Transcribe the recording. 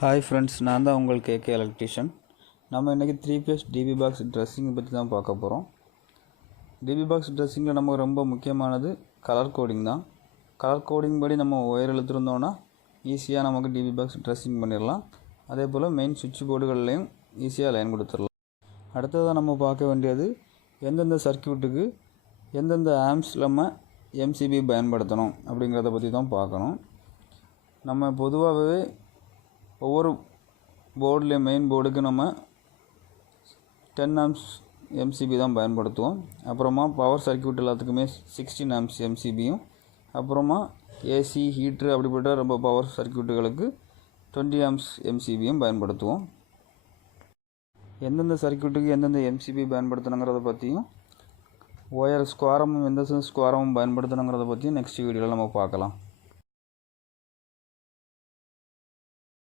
Hi friends, நான் தான் உங்கள் கேகே எலக்ட்ரிஷியன். நம்ம இன்றைக்கி 3 டிபி பாக்ஸ் ட்ரெஸ்ஸிங் பற்றி தான் பார்க்க போகிறோம். டிபி பாக்ஸ் ட்ரெஸ்ஸிங்கில் நமக்கு ரொம்ப முக்கியமானது கலர் கோடிங் தான். கலர் கோடிங் படி நம்ம ஒயர் இழுத்துருந்தோன்னா ஈஸியாக நமக்கு டிபி பாக்ஸ் ட்ரெஸ்ஸிங் பண்ணிடலாம். அதே போல் மெயின் சுவிட்ச் போர்டுகள்லையும் ஈஸியாக லைன் கொடுத்துடலாம். அடுத்ததாக நம்ம பார்க்க வேண்டியது எந்தெந்த சர்க்யூட்டுக்கு எந்தெந்த ஆம்ஸ் நம்ம எம்சிபி பயன்படுத்தணும் அப்படிங்கிறத பற்றி தான் பார்க்கணும். நம்ம பொதுவாகவே ஒவ்வொரு போர்டுலேயும் மெயின் போர்டுக்கு நம்ம 10 ஆம்ஸ் எம்சிபி தான் பயன்படுத்துவோம். அப்புறமா பவர் சர்க்யூட் எல்லாத்துக்குமே 16 ஆம்ஸ் எம்சிபியும், அப்புறமா ஏசி ஹீட்ரு அப்படிப்பட்ட ரொம்ப பவர் சர்க்யூட்டுகளுக்கு 20 ஆம்ஸ் எம்சிபியும் பயன்படுத்துவோம். எந்தெந்த சர்க்யூட்டுக்கு எந்தெந்த எம்சிபி பயன்படுத்தணுங்கிறத பற்றியும் ஒயர் ஸ்குவாரமும் எந்த ஸ்குவாரமும் பயன்படுத்தணுங்கிறத பற்றியும் நெக்ஸ்ட் வீடியோவில் நம்ம பார்க்கலாம்.